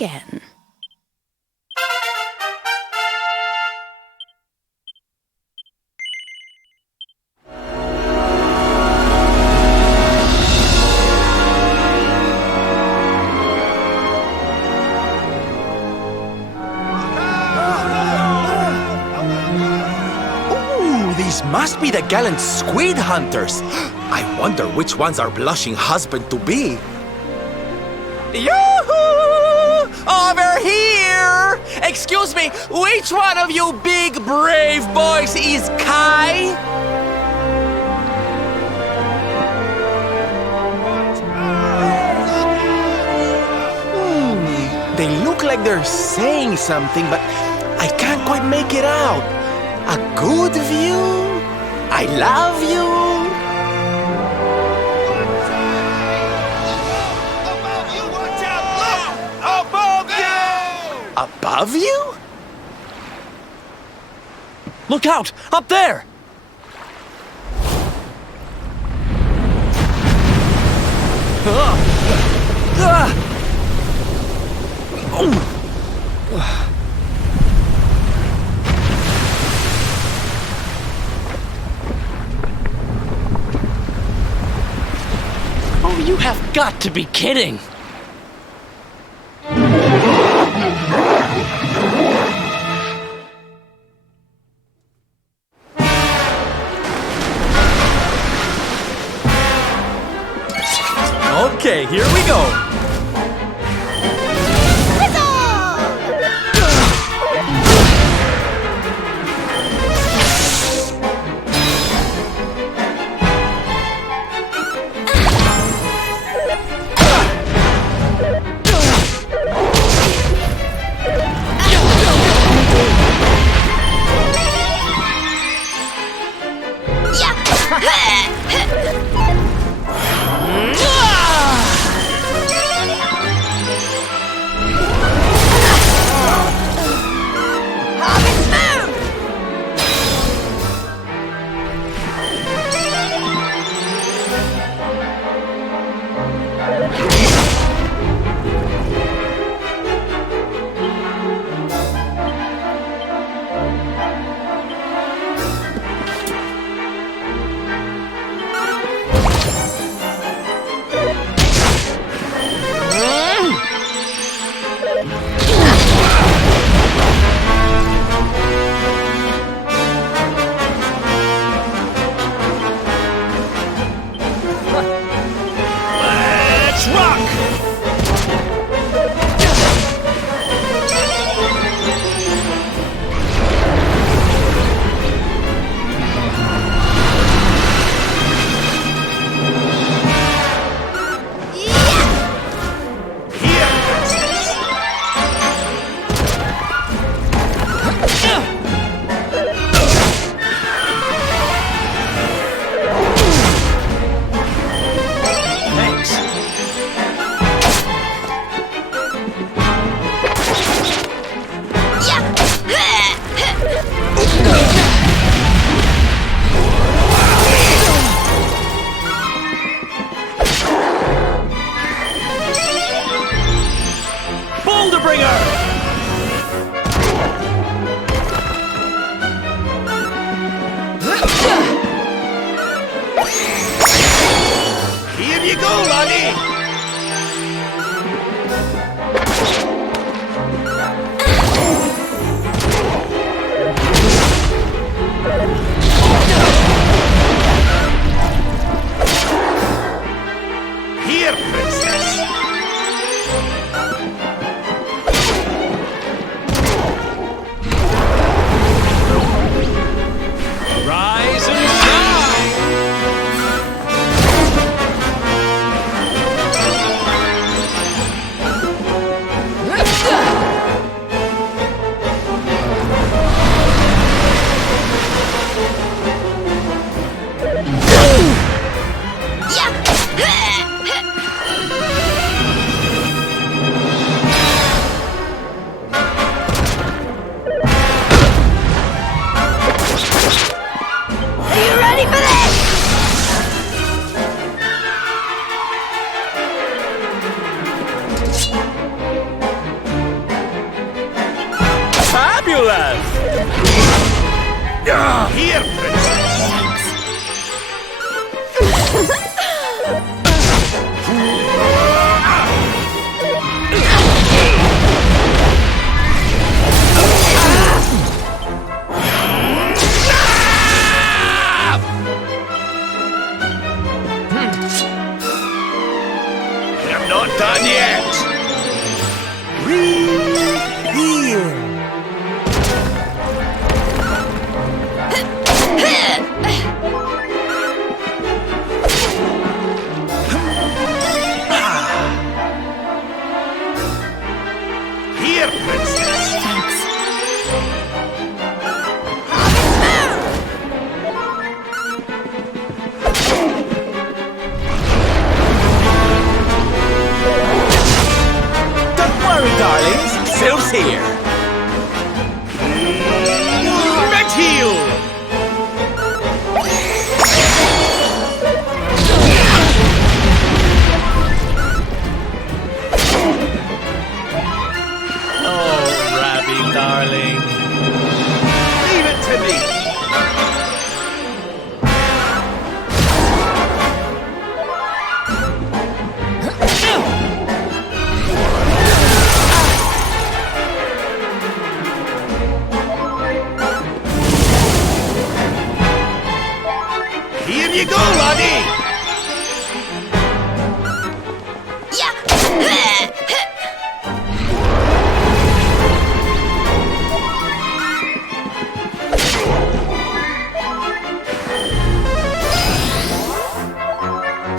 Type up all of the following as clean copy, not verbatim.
again. These must be the gallant squid hunters. I wonder which one's our blushing husband to be. Yoo-hoo! Over here! Excuse me, which one of you big brave boys is Kai? They look like they're saying something, but I can't quite make it out. A good view? I love you? Above you, watch out! Look! Above you! Above you? Look out! Up there! Oh, you have got to be kidding! Okay, here we go. not done yet! Read here. Here, princess! Thanks. Don't worry, darlings. Sylph's here. Red heel! Oh, Rabbi, darling. Leave it to me! Here you go, Roddy!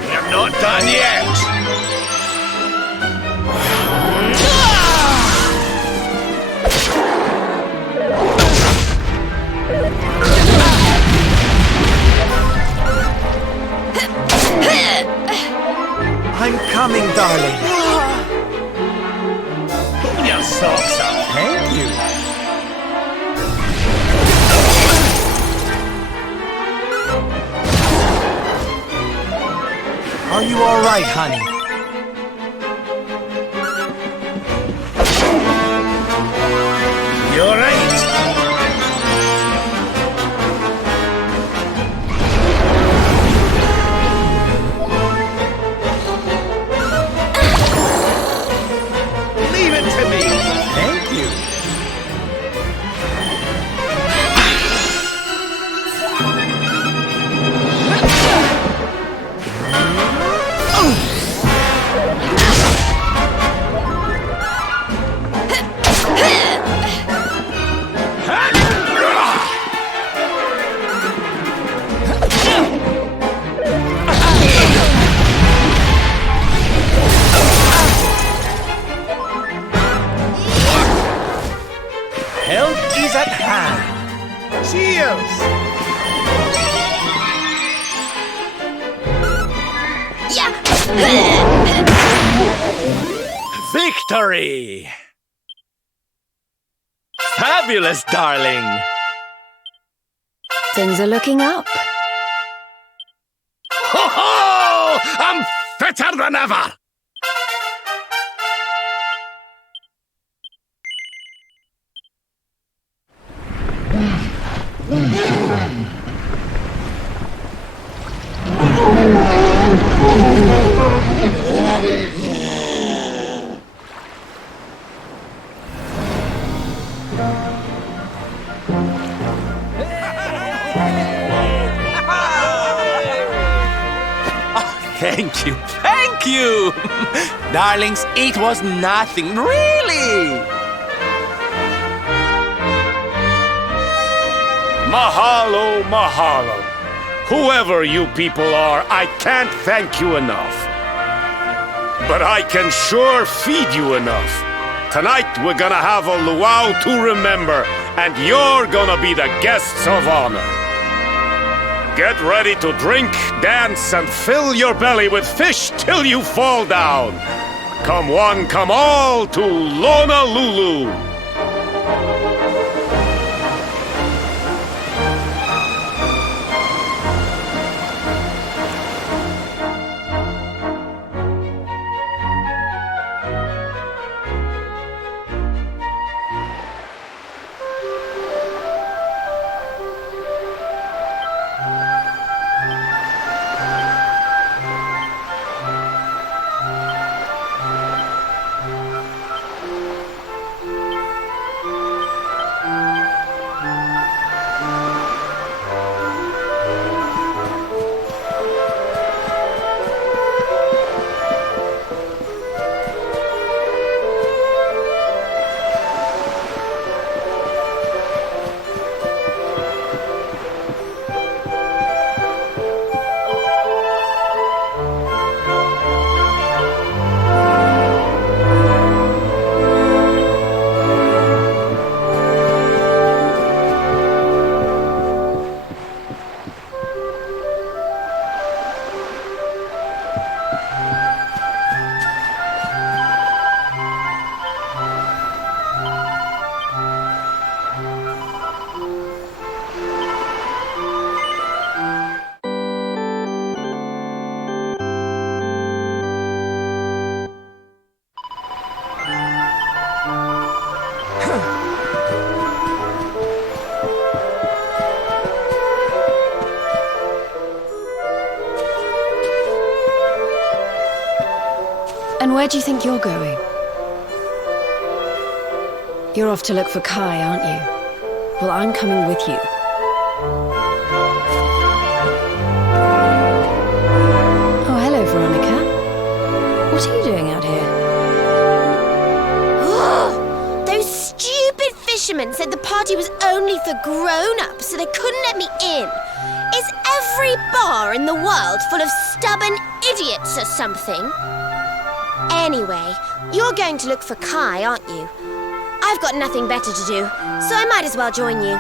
We're not done yet! I'm coming, darling. Put your socks up. Thank you. Are you all right, honey? You all right? Leave it to me. Thank you. Help is at hand. Cheers! Victory! Fabulous, darling. Things are looking up. Ho ho! I'm fitter than ever! Thank you. Thank you. Darlings, it was nothing, really. Mahalo, mahalo. Whoever you people are, I can't thank you enough. But I can sure feed you enough. Tonight we're gonna have a luau to remember, and you're gonna be the guests of honor. Get ready to drink, dance, and fill your belly with fish till you fall down. Come one, come all to Lona Lulu. And where do you think you're going? You're off to look for Kai, aren't you? Well, I'm coming with you. Oh, hello, Veronica. What are you doing out here? Those stupid fishermen said the party was only for grown-ups, so they couldn't let me in. Is every bar in the world full of stubborn idiots or something? Anyway, you're going to look for Kai, aren't you? I've got nothing better to do, so I might as well join you.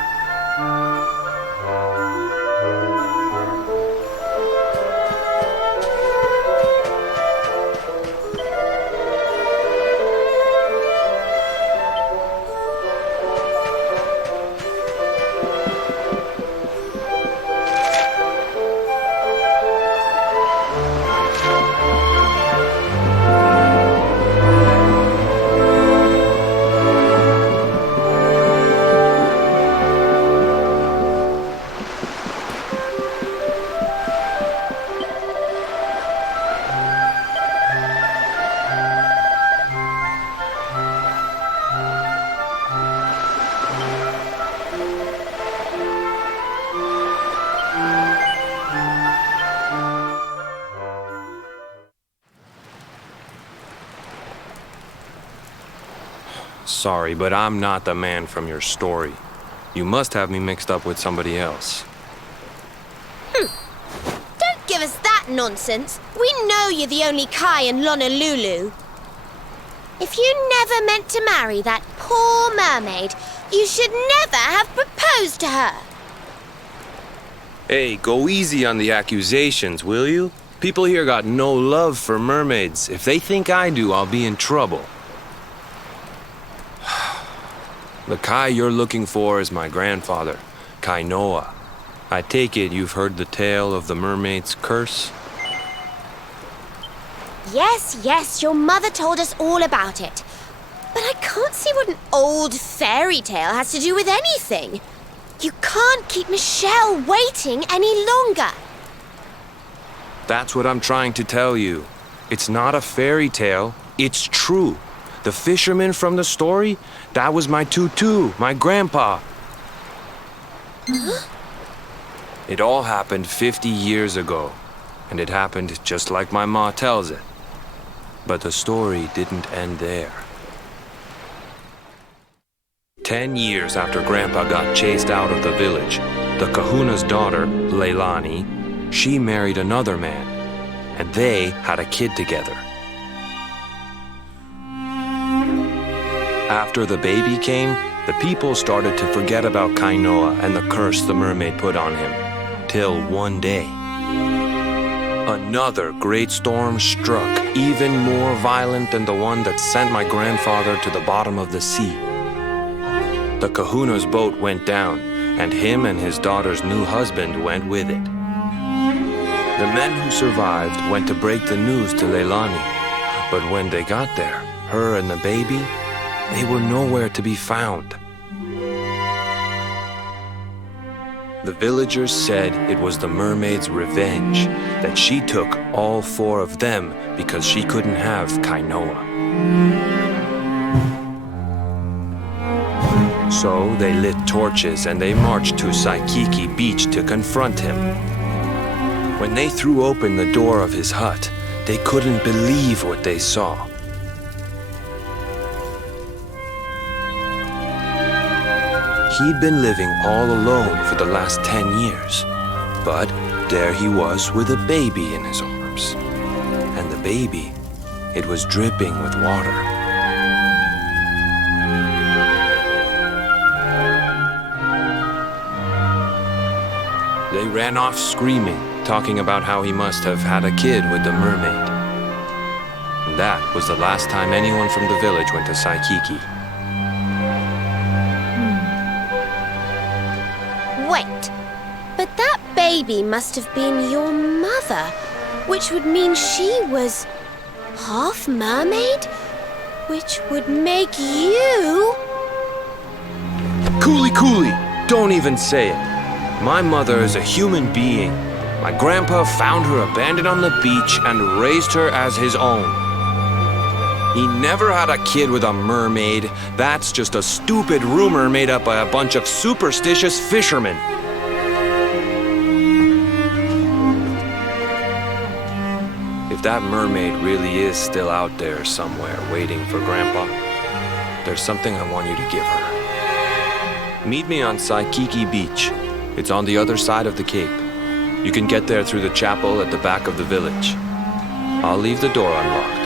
Sorry, but I'm not the man from your story. You must have me mixed up with somebody else. Don't give us that nonsense. We know you're the only Kai in Honolulu. If you never meant to marry that poor mermaid, you should never have proposed to her. Hey, go easy on the accusations, will you? People here got no love for mermaids. If they think I do, I'll be in trouble. The Kai you're looking for is my grandfather, Kainoa. I take it you've heard the tale of the mermaid's curse? Yes, your mother told us all about it. But I can't see what an old fairy tale has to do with anything. You can't keep Michelle waiting any longer. That's what I'm trying to tell you. It's not a fairy tale, it's true. The fisherman from the story, that was my tutu, my grandpa. Huh? It all happened 50 years ago, and it happened just like my ma tells it. But the story didn't end there. 10 years after Grandpa got chased out of the village, the kahuna's daughter, Leilani, she married another man, and they had a kid together. After the baby came, the people started to forget about Kainoa and the curse the mermaid put on him. Till one day, another great storm struck, even more violent than the one that sent my grandfather to the bottom of the sea. The kahuna's boat went down, and him and his daughter's new husband went with it. The men who survived went to break the news to Leilani, but when they got there, her and the baby, they were nowhere to be found. The villagers said it was the mermaid's revenge, that she took all 4 of them because she couldn't have Kainoa. So they lit torches and they marched to Saikiki Beach to confront him. When they threw open the door of his hut, they couldn't believe what they saw. He'd been living all alone for the last 10 years, but there he was with a baby in his arms. And the baby, it was dripping with water. They ran off screaming, talking about how he must have had a kid with the mermaid. And that was the last time anyone from the village went to Saikiki. Wait, but that baby must have been your mother, which would mean she was half mermaid, which would make you... Coolie, don't even say it. My mother is a human being. My grandpa found her abandoned on the beach and raised her as his own. He never had a kid with a mermaid. That's just a stupid rumor made up by a bunch of superstitious fishermen. If that mermaid really is still out there somewhere waiting for Grandpa, there's something I want you to give her. Meet me on Saikiki Beach. It's on the other side of the cape. You can get there through the chapel at the back of the village. I'll leave the door unlocked.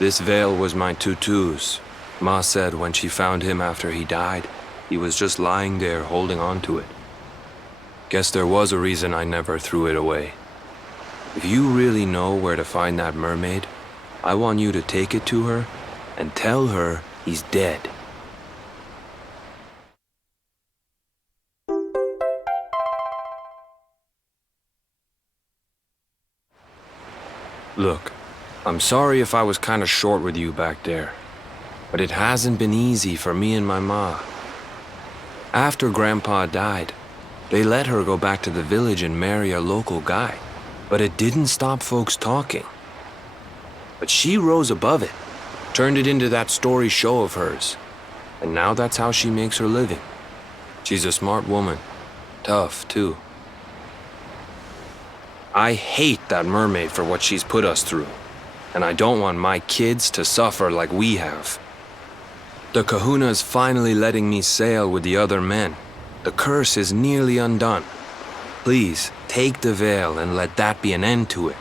This veil was my tutu's. Ma said when she found him after he died, he was just lying there holding on to it. Guess there was a reason I never threw it away. If you really know where to find that mermaid, I want you to take it to her and tell her he's dead. Look, I'm sorry if I was kinda short with you back there, but it hasn't been easy for me and my ma. After Grandpa died, they let her go back to the village and marry a local guy, but it didn't stop folks talking. But she rose above it, turned it into that story show of hers, and now that's how she makes her living. She's a smart woman, tough too. I hate that mermaid for what she's put us through, and I don't want my kids to suffer like we have. The kahuna's finally letting me sail with the other men. The curse is nearly undone. Please, take the veil and let that be an end to it.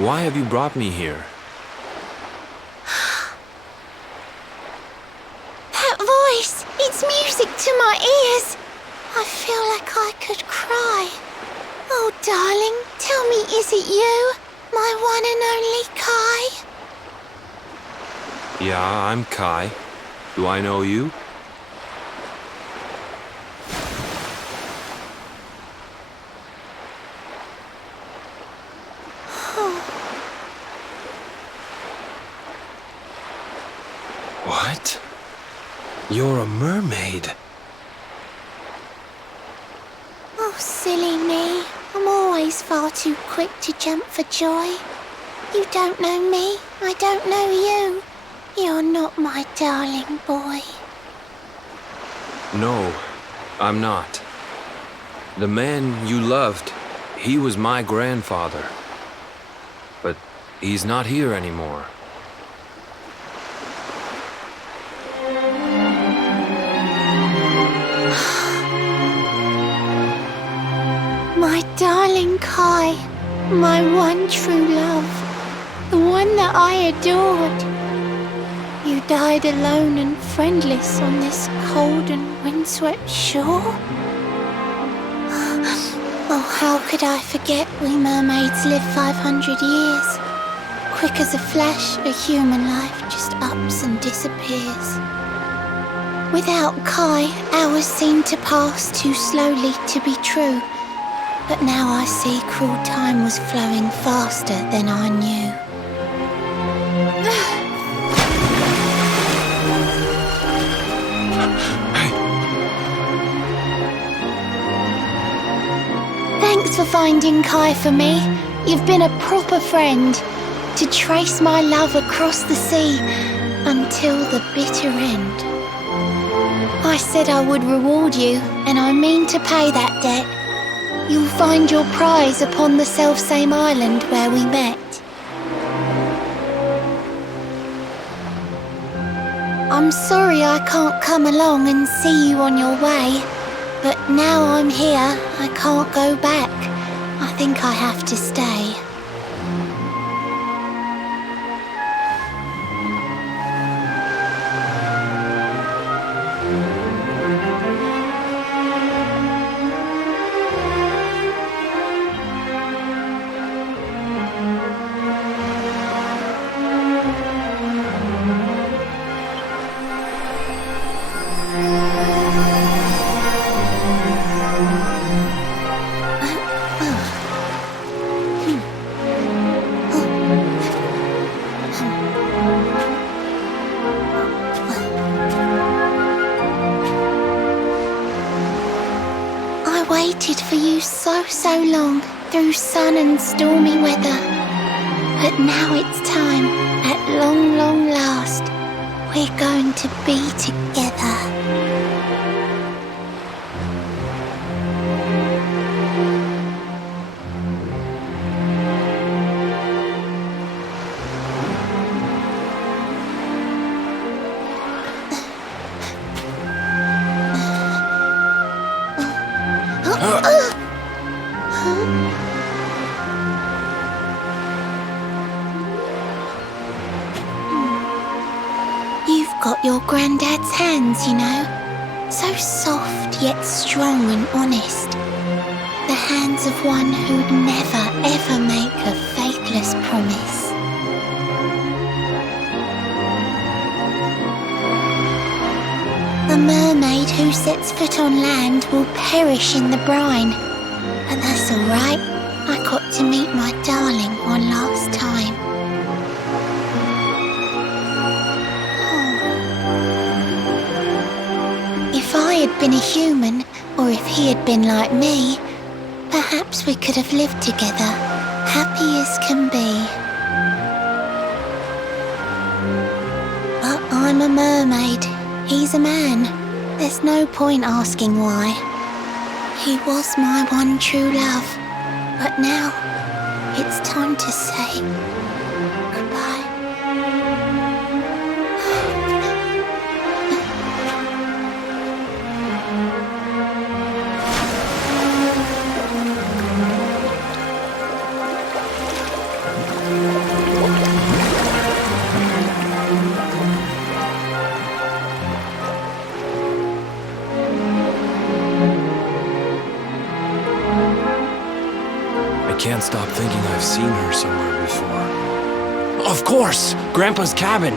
Why have you brought me here? That voice! It's music to my ears! I feel like I could cry. Oh, darling, tell me, is it you? My one and only Kai? Yeah, I'm Kai. Do I know you? What? You're a mermaid. Oh, silly me. I'm always far too quick to jump for joy. You don't know me, I don't know you. You're not my darling boy. No, I'm not. The man you loved, he was my grandfather. But he's not here anymore. My darling Kai, my one true love, the one that I adored. You died alone and friendless on this cold and windswept shore? Oh, how could I forget we mermaids live 500 years? Quick as a flash, a human life just ups and disappears. Without Kai, hours seem to pass too slowly to be true. But now I see cruel time was flowing faster than I knew. Thanks for finding Kai for me. You've been a proper friend. To trace my love across the sea until the bitter end. I said I would reward you, and I mean to pay that debt. You'll find your prize upon the selfsame island where we met. I'm sorry I can't come along and see you on your way, but now I'm here, I can't go back. I think I have to stay. Waited for you so long, through sun and stormy weather. But now it's time, at long last, we're going to be together. You've got your granddad's hands, you know. So soft yet strong and honest. The hands of one who'd never ever make a faithless promise. A mermaid who sets foot on land will perish in the brine. But that's alright. I got to meet my darling one last time. If I had been a human, or if he had been like me, perhaps we could have lived together, happy as can be. But I'm a mermaid, he's a man. There's no point asking why. He was my one true love, but now it's time to say goodbye. I can't stop thinking I've seen her somewhere before. Of course! Grandpa's cabin!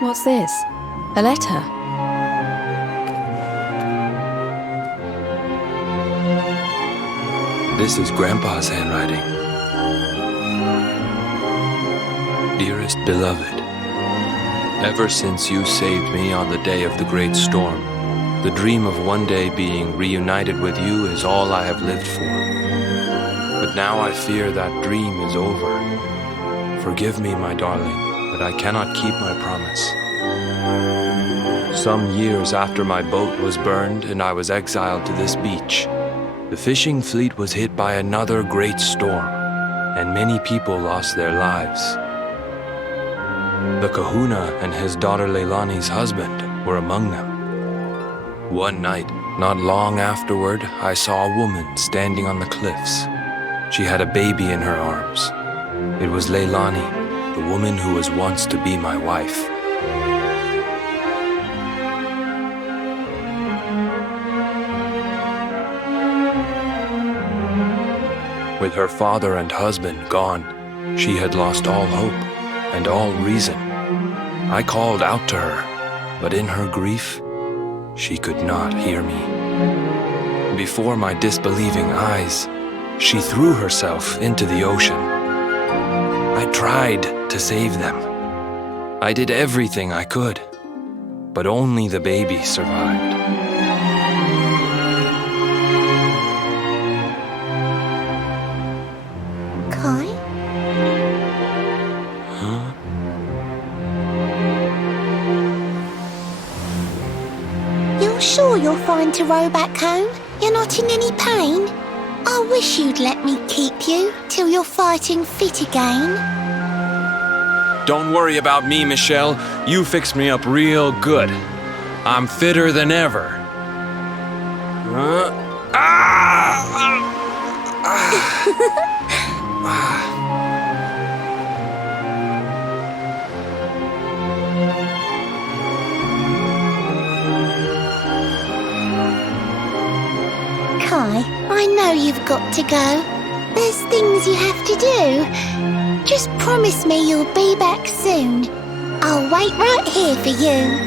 What's this? A letter? This is Grandpa's handwriting. Dearest beloved, ever since you saved me on the day of the great storm, The dream of one day being reunited with you is all I have lived for. But now I fear that dream is over. Forgive me, my darling, but I cannot keep my promise. Some years after my boat was burned and I was exiled to this beach, the fishing fleet was hit by another great storm, and many people lost their lives. The kahuna and his daughter Leilani's husband were among them. One night, not long afterward, I saw a woman standing on the cliffs. She had a baby in her arms. It was Leilani, the woman who was once to be my wife. With her father and husband gone, she had lost all hope and all reason. I called out to her, but in her grief, she could not hear me. Before my disbelieving eyes, she threw herself into the ocean. I tried to save them. I did everything I could, but only the baby survived. Kai? Huh? You're sure you're fine to row back home? You're not in any pain? I wish you'd let me keep you till you're fighting fit again. Don't worry about me, Michelle. You fixed me up real good. I'm fitter than ever. Kai, I know you've got to go. There's things you have to do. Just promise me you'll be back soon. I'll wait right here for you.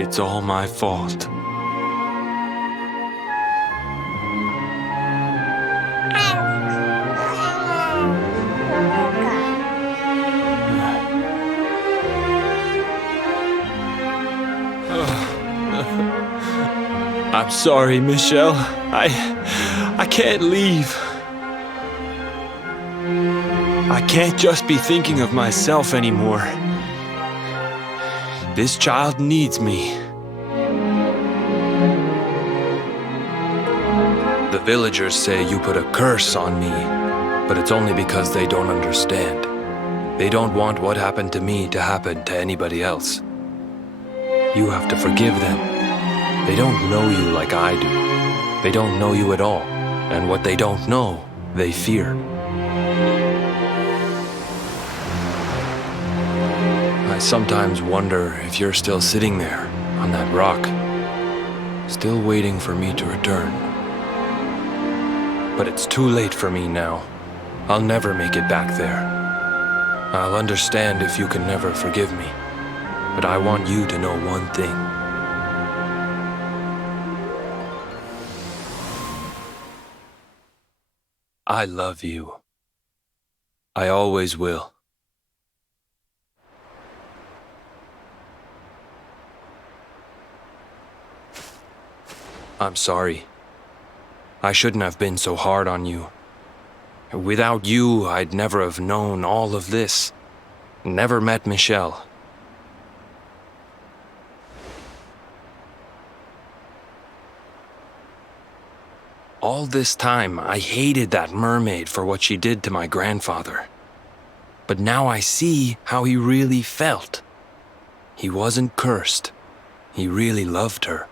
It's all my fault. I'm sorry, Michelle. I can't leave. I can't just be thinking of myself anymore. This child needs me. The villagers say you put a curse on me, but it's only because they don't understand. They don't want what happened to me to happen to anybody else. You have to forgive them. They don't know you like I do. They don't know you at all, and what they don't know, they fear. I sometimes wonder if you're still sitting there, on that rock, still waiting for me to return. But it's too late for me now. I'll never make it back there. I'll understand if you can never forgive me, but I want you to know one thing. I love you. I always will. I'm sorry. I shouldn't have been so hard on you. Without you, I'd never have known all of this. Never met Michelle. All this time, I hated that mermaid for what she did to my grandfather. But now I see how he really felt. He wasn't cursed. He really loved her.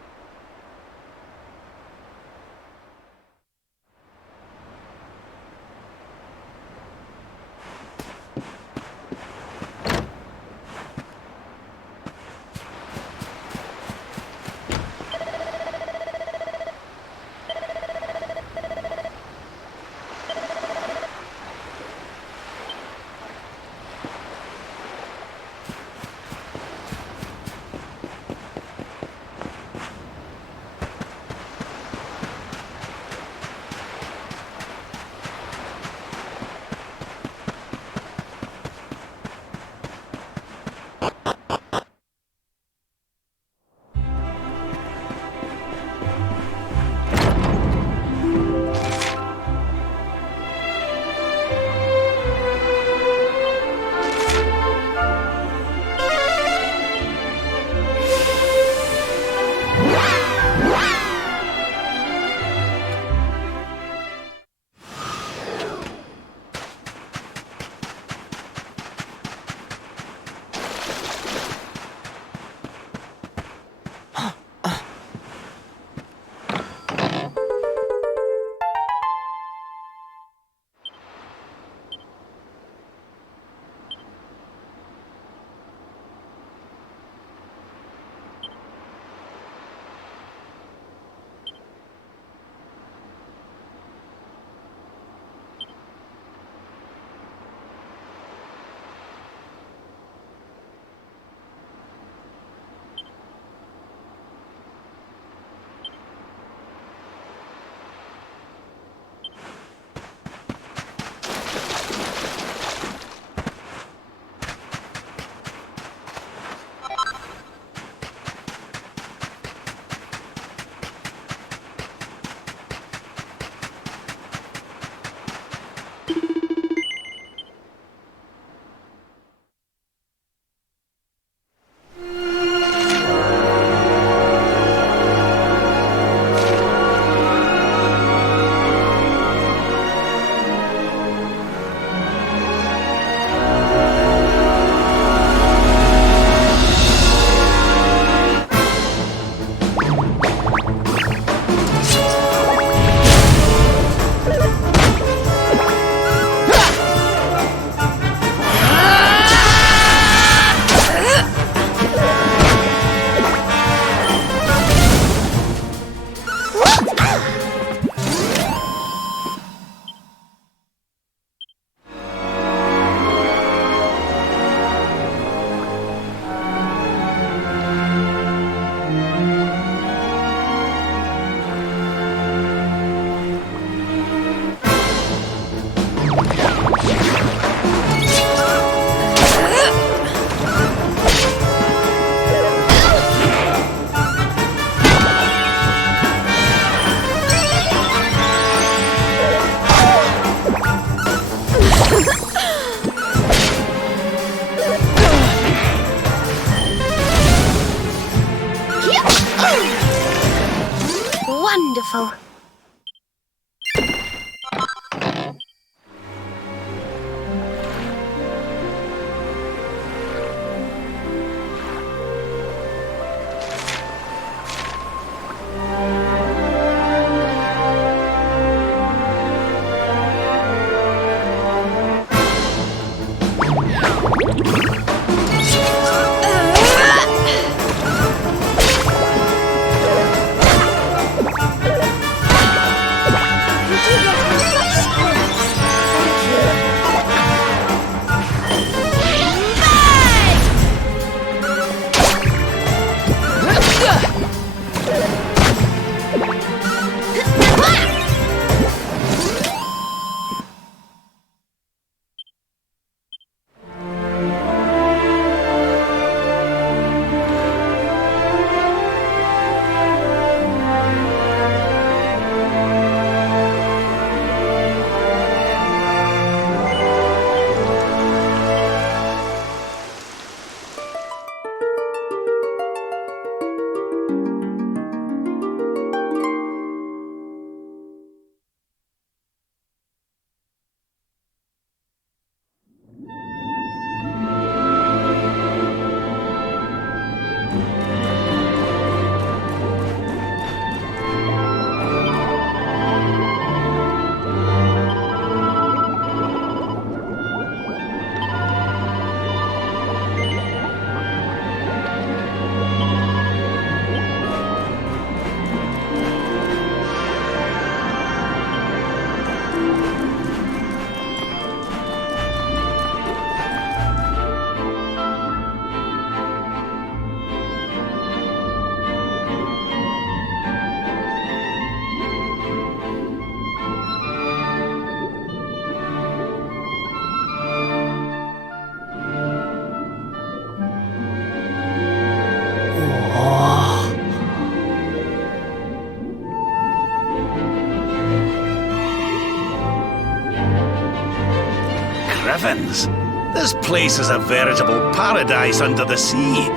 Heavens! This place is a veritable paradise under the sea.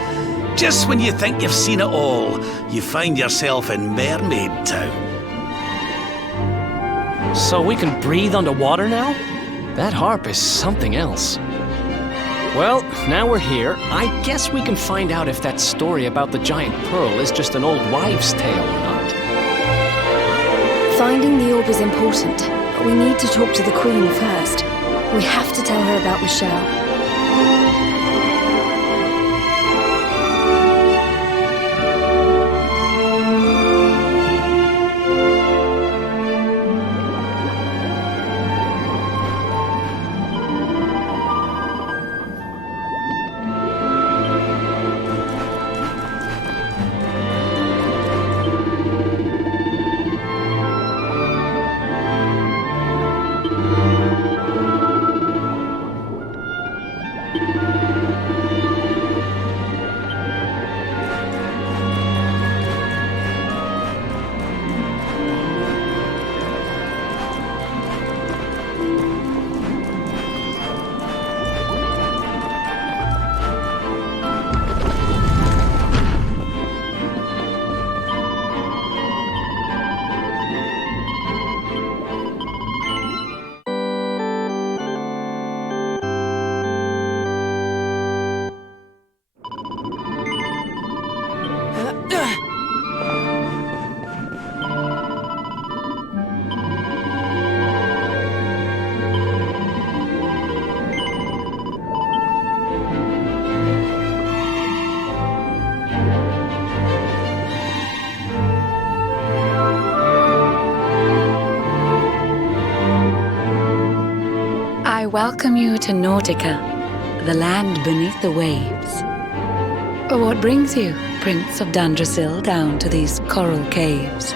Just when you think you've seen it all, you find yourself in Mermaid Town. So we can breathe underwater now? That harp is something else. Well, now we're here. I guess we can find out if that story about the giant pearl is just an old wives' tale or not. Finding the orb is important, but we need to talk to the Queen first. We have to tell her about Michelle. I welcome you to Nautica, the land beneath the waves. What brings you, Prince of Dundrasil, down to these coral caves?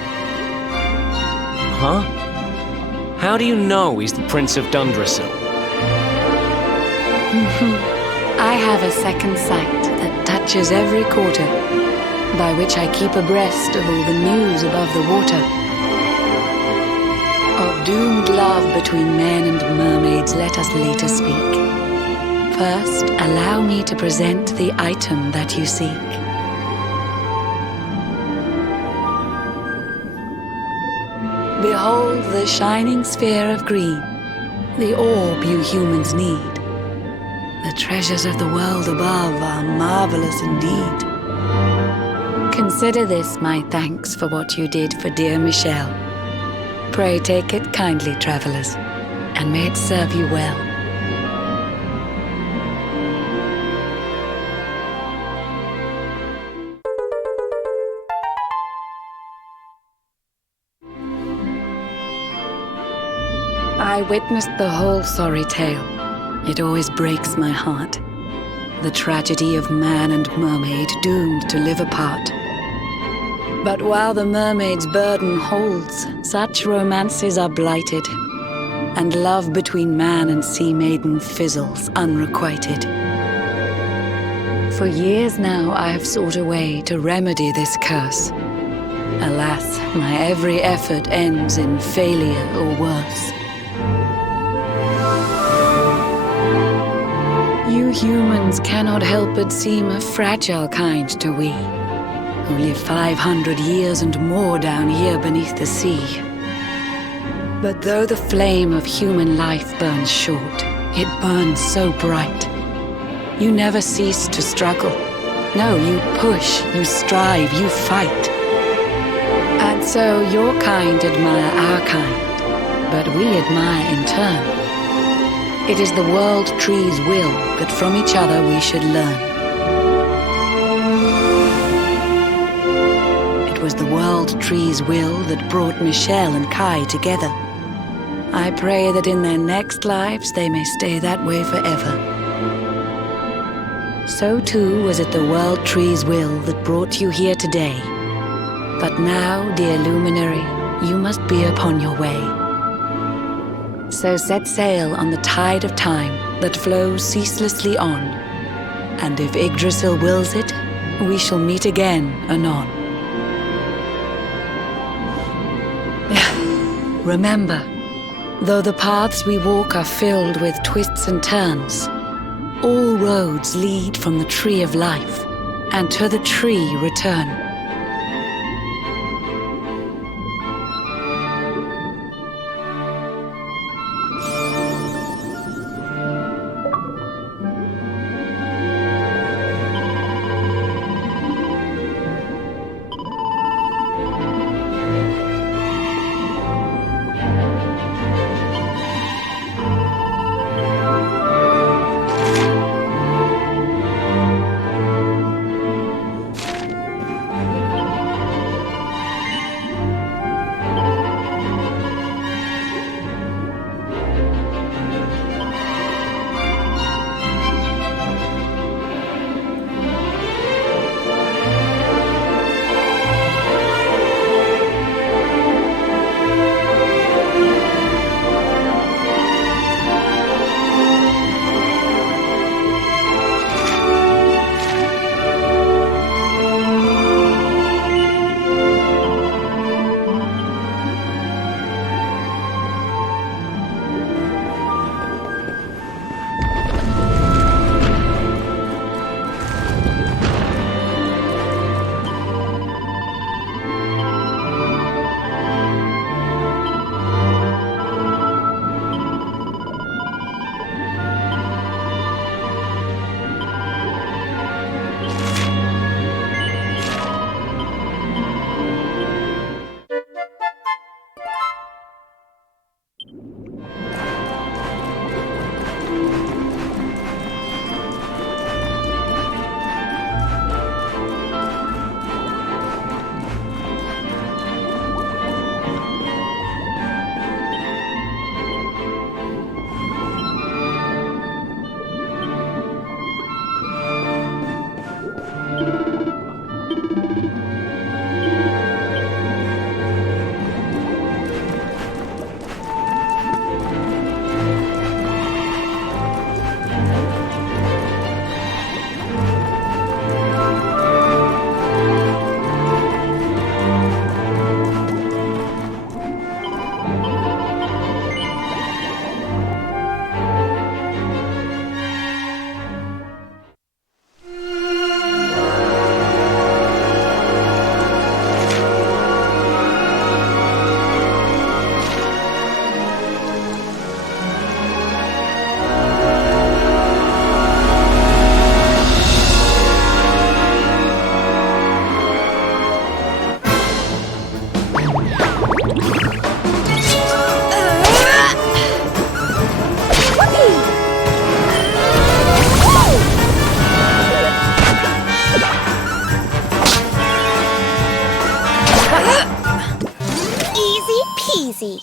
Huh? How do you know he's the Prince of Dundrasil? I have a second sight that touches every quarter, by which I keep abreast of all the news above the water. Of doomed love between men and mermaids, let us later speak. First, allow me to present the item that you seek. Behold the shining sphere of green, the orb you humans need. The treasures of the world above are marvelous indeed. Consider this my thanks for what you did for dear Michelle. Pray take it kindly, travelers, and may it serve you well. I witnessed the whole sorry tale. It always breaks my heart. The tragedy of man and mermaid doomed to live apart. But while the mermaid's burden holds, such romances are blighted, and love between man and sea maiden fizzles unrequited. For years now I have sought a way to remedy this curse. Alas, my every effort ends in failure or worse. You humans cannot help but seem a fragile kind to we, who live 500 years and more down here beneath the sea. But though the flame of human life burns short, it burns so bright. You never cease to struggle. No, you push, you strive, you fight. And so your kind admire our kind, but we admire in turn. It is the world tree's will that from each other we should learn. It was the world tree's will that brought Michelle and Kai together. I pray that in their next lives they may stay that way forever. So too was it the world tree's will that brought you here today. But now, dear luminary, you must be upon your way. So set sail on the tide of time that flows ceaselessly on, and if Yggdrasil wills it, we shall meet again anon. Remember, Though the paths we walk are filled with twists and turns, all roads lead from the tree of life, and to the tree return. Easy.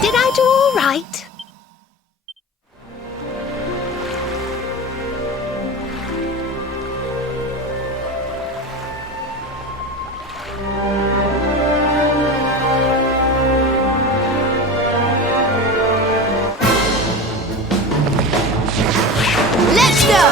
Did I do all right? Let's go!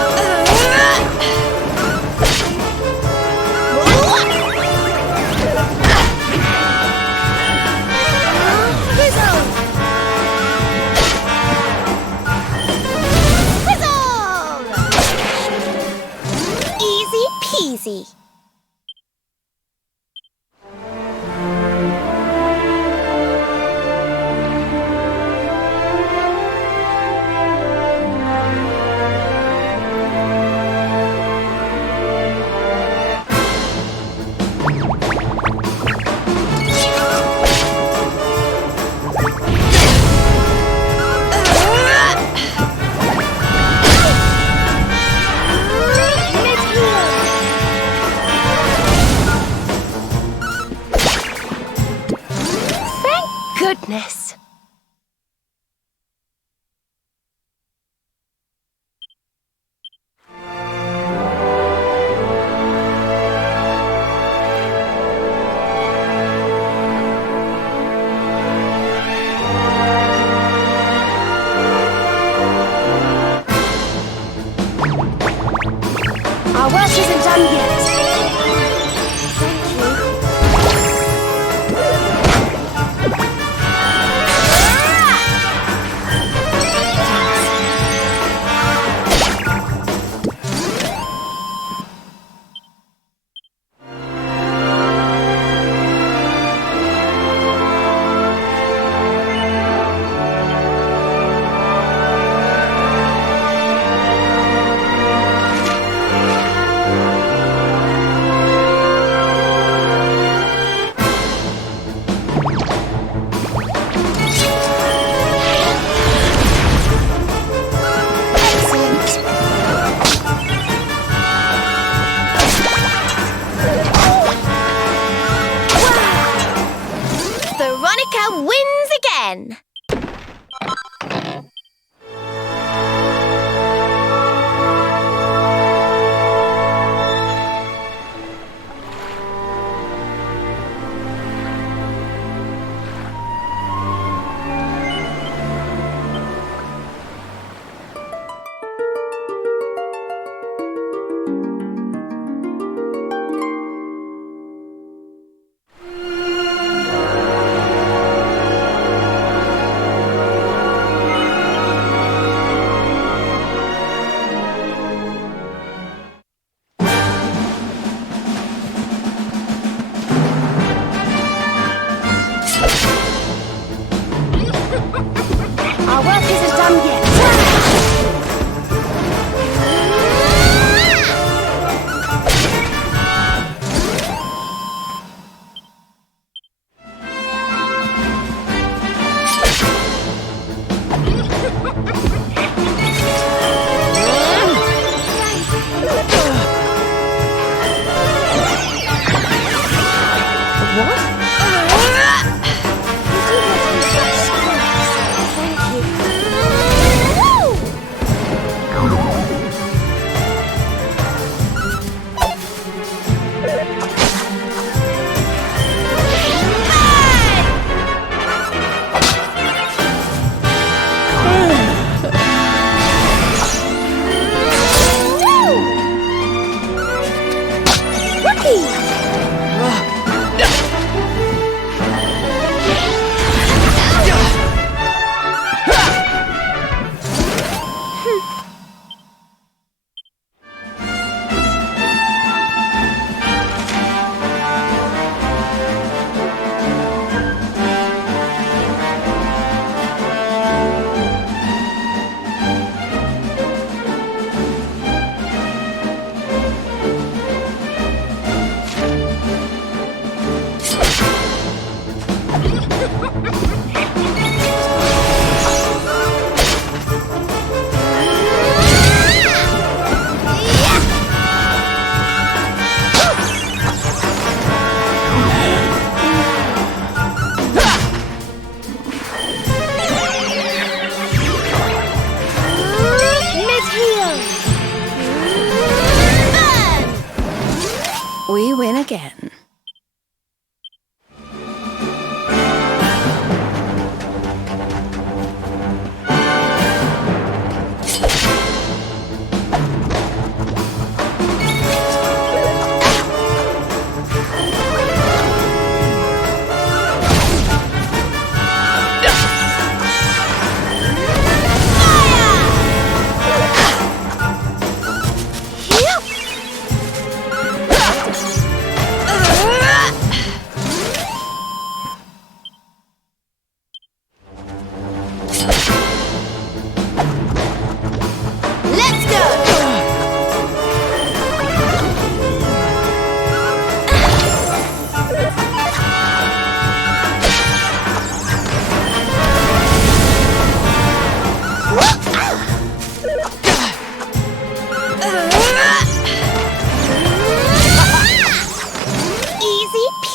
We win again.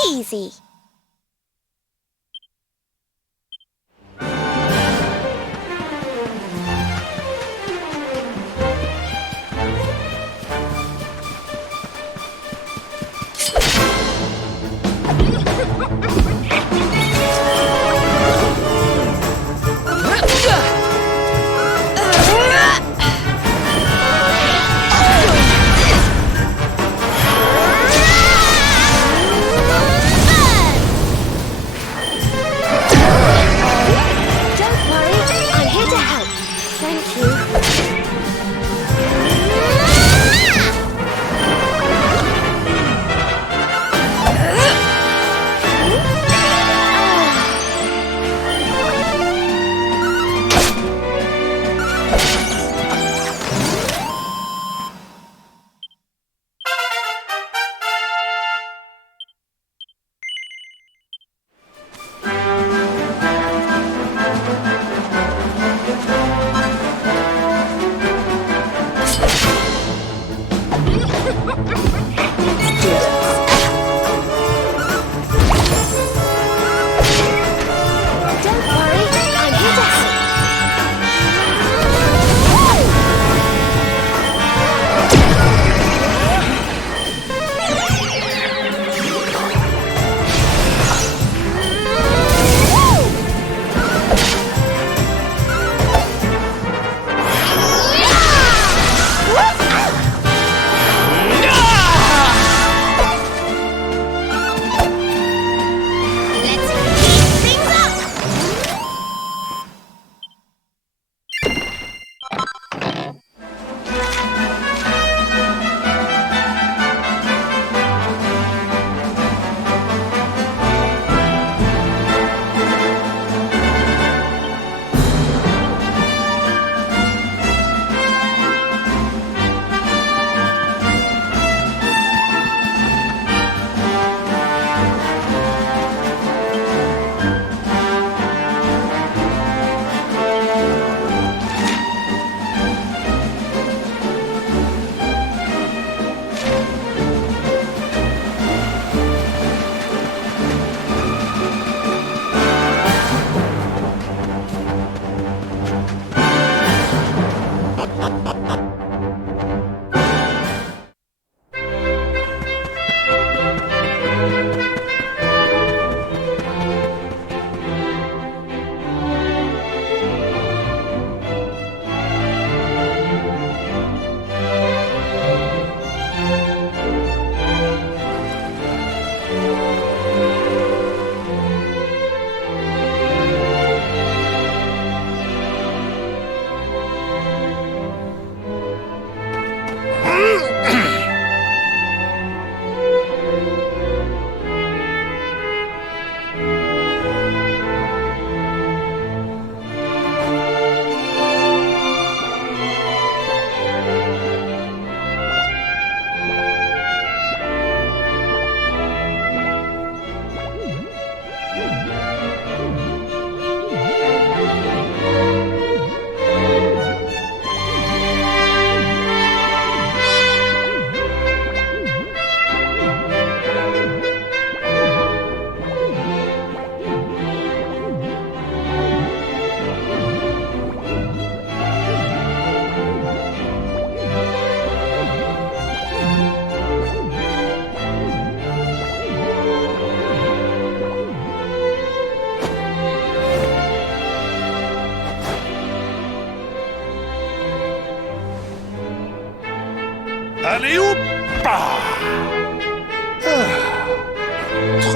Easy. Burn!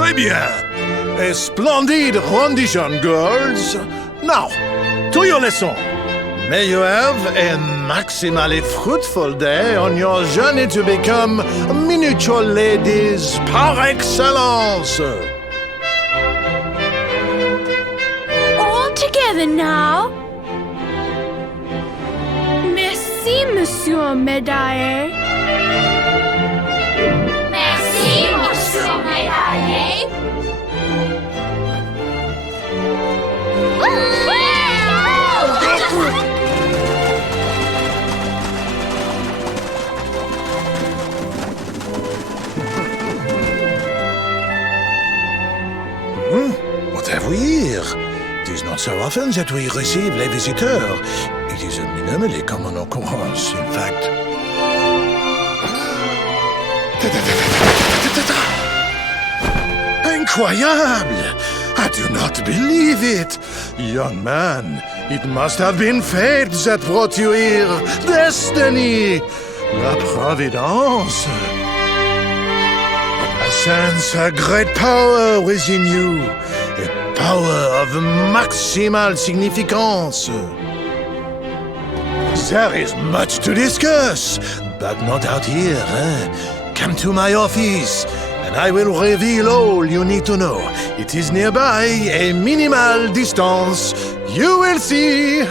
Très bien. A splendid rendition, girls. Now, to your lesson. May you have a maximally fruitful day on your journey to become miniature ladies par excellence. All together now. Merci, Monsieur Médaille. Merci, Monsieur Médaille. What have we here? It is not so often that we receive les visiteurs. It is a minimally common occurrence, in fact. Incroyable! I do not believe it! Young man, it must have been fate that brought you here. Destiny! La Providence! I sense a great power within you. A power of maximal significance. There is much to discuss, but not out here, eh? Come to my office, and I will reveal all you need to know. It is nearby, a minimal distance. You will see.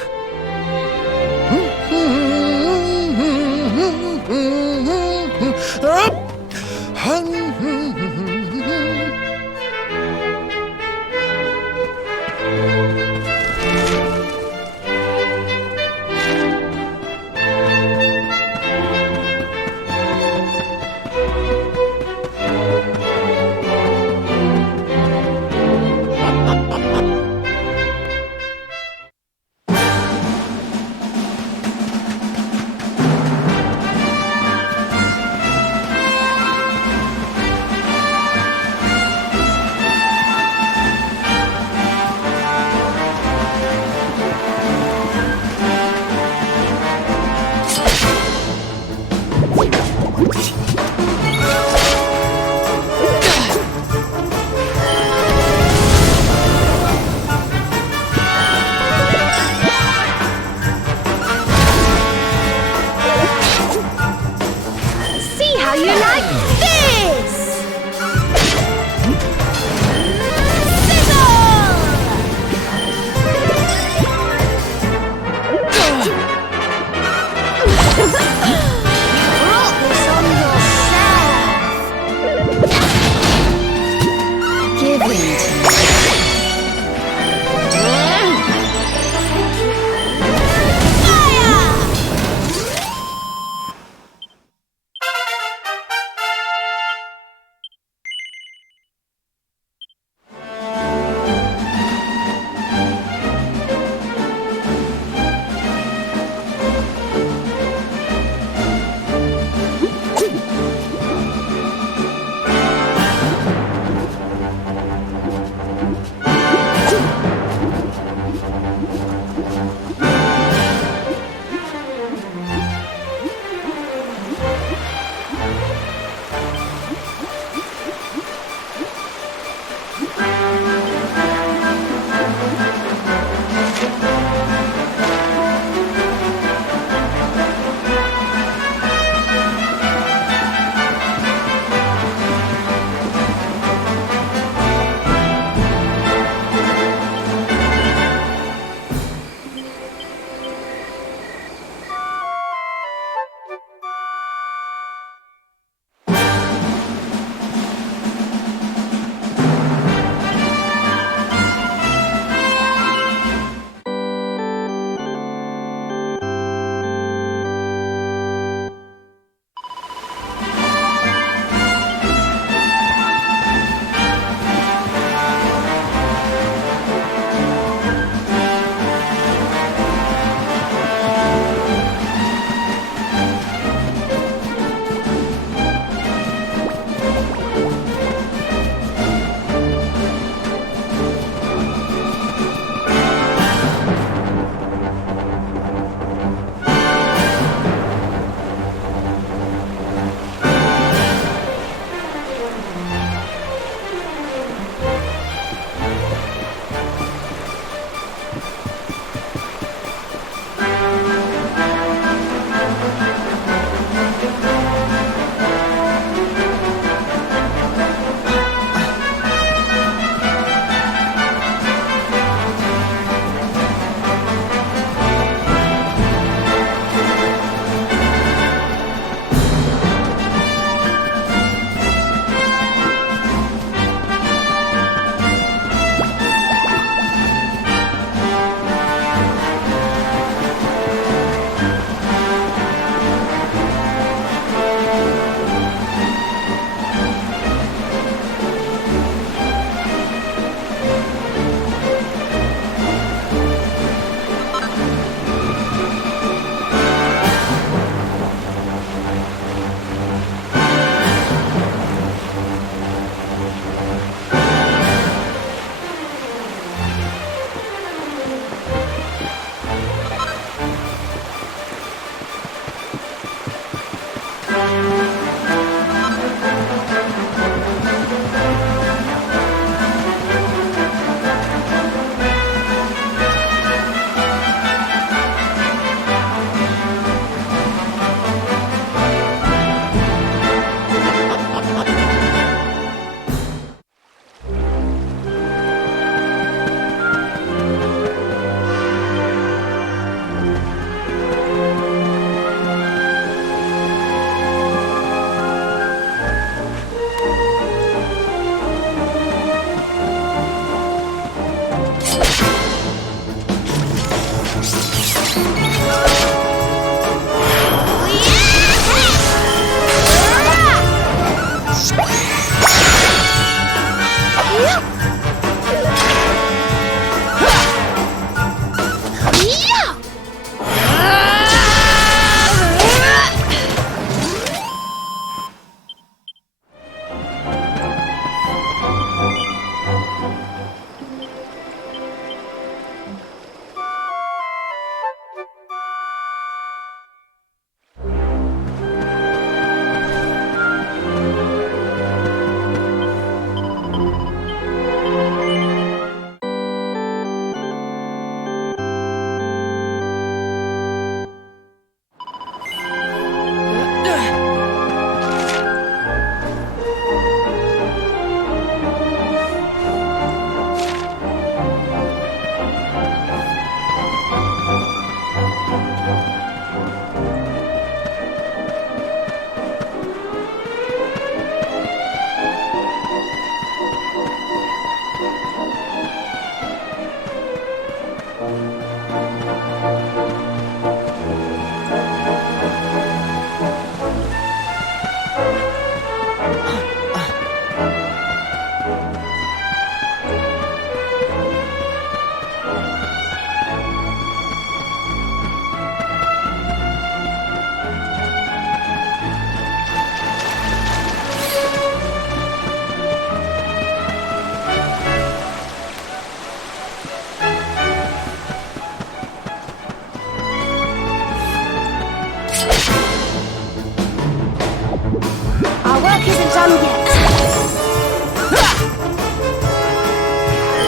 Our work isn't done yet.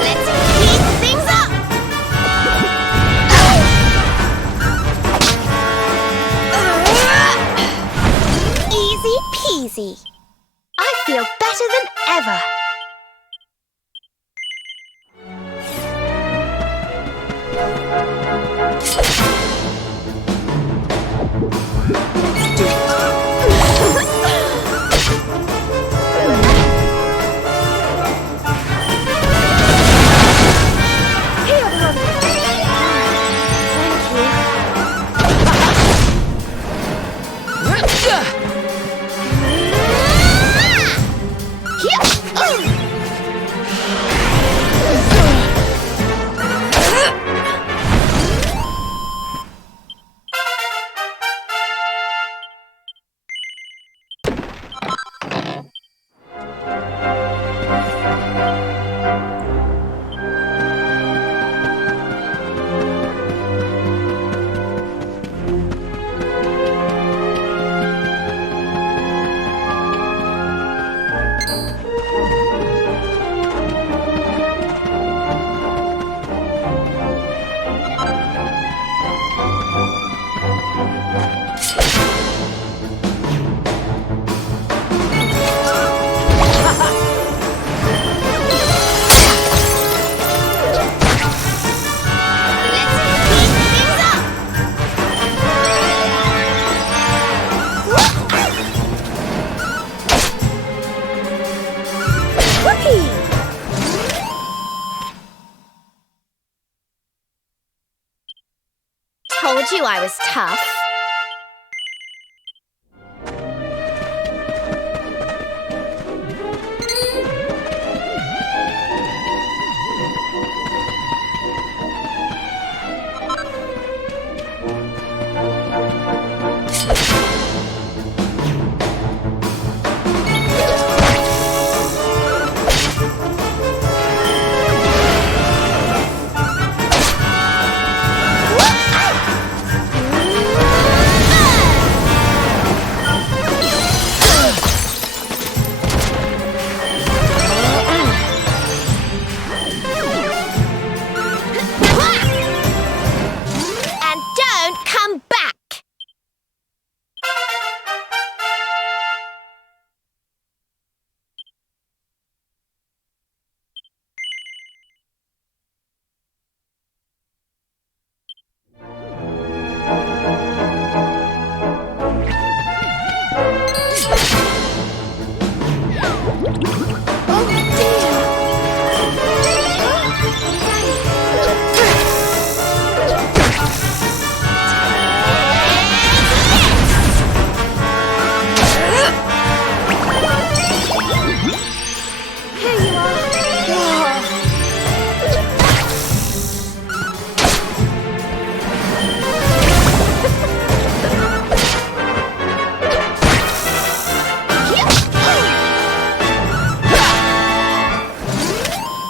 Let's heat things up! Easy peasy. I feel better than ever. Told you I was tough.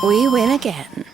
We win again.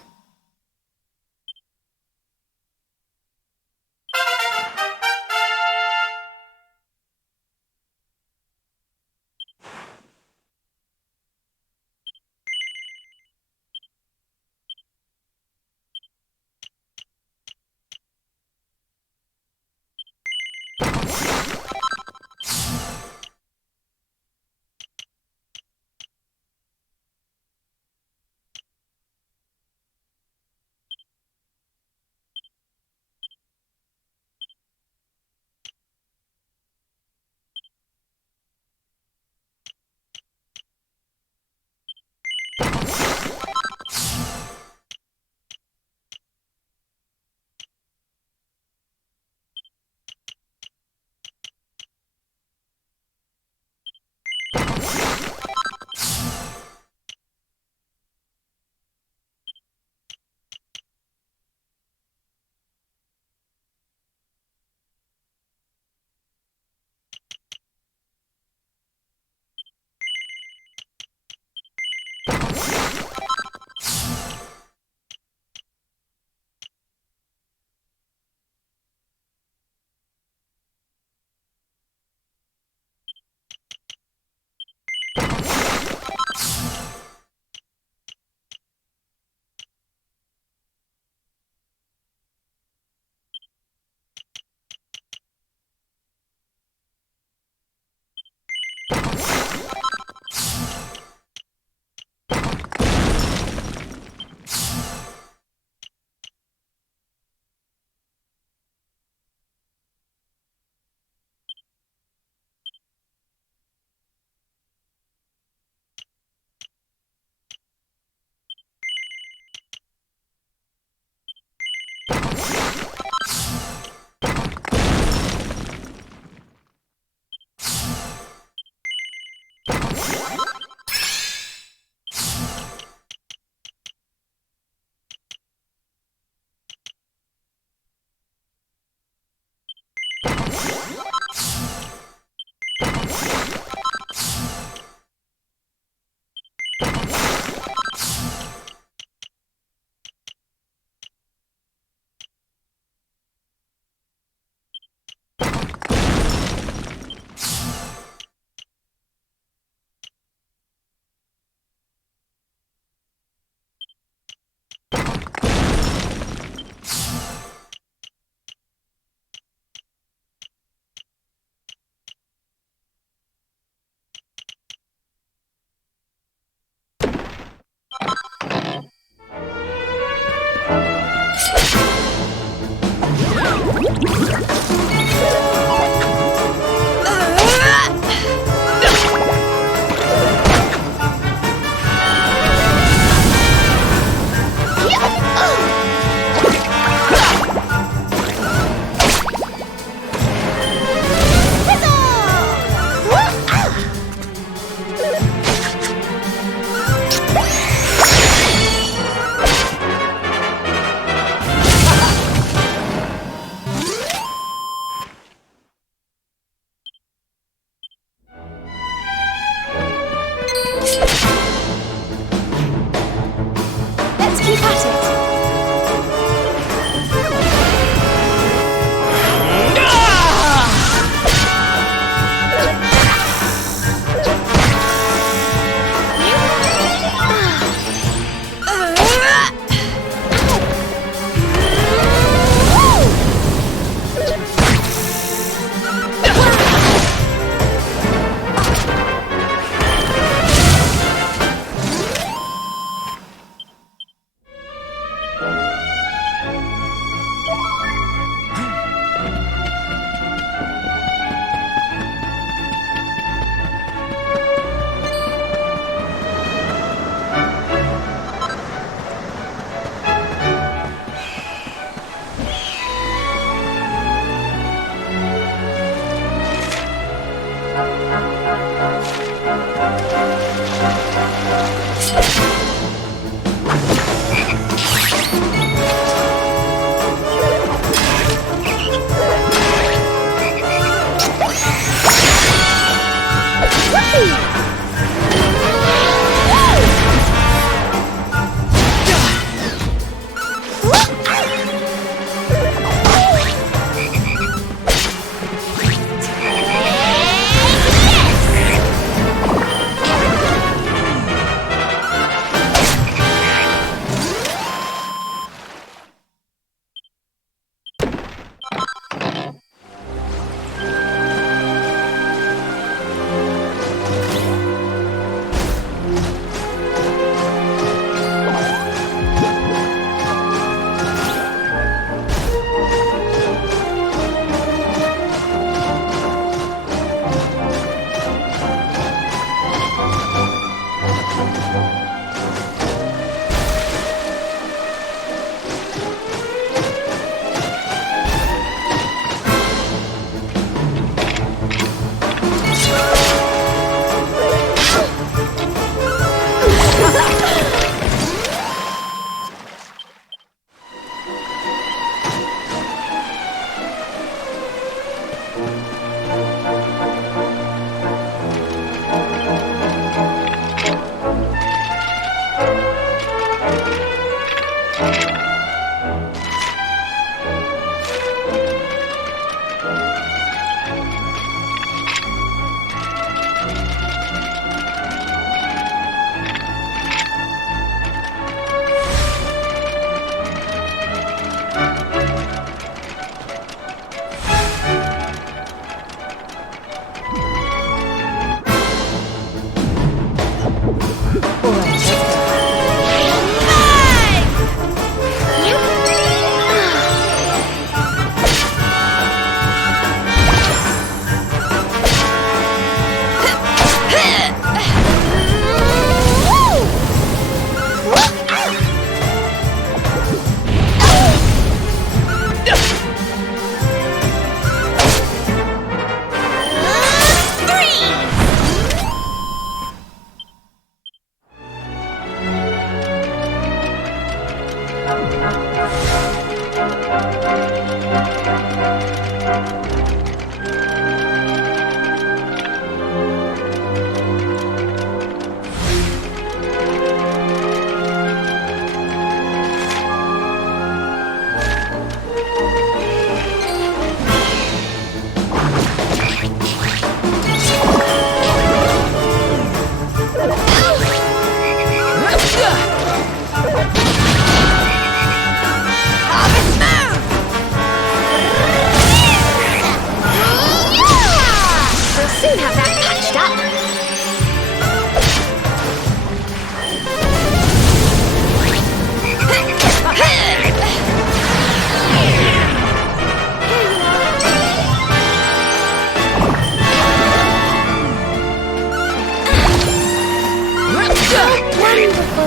Wonderful!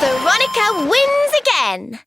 Veronica wins again!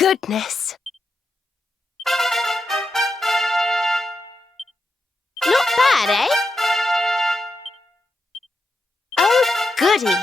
Goodness. Not bad, eh? Oh, goody.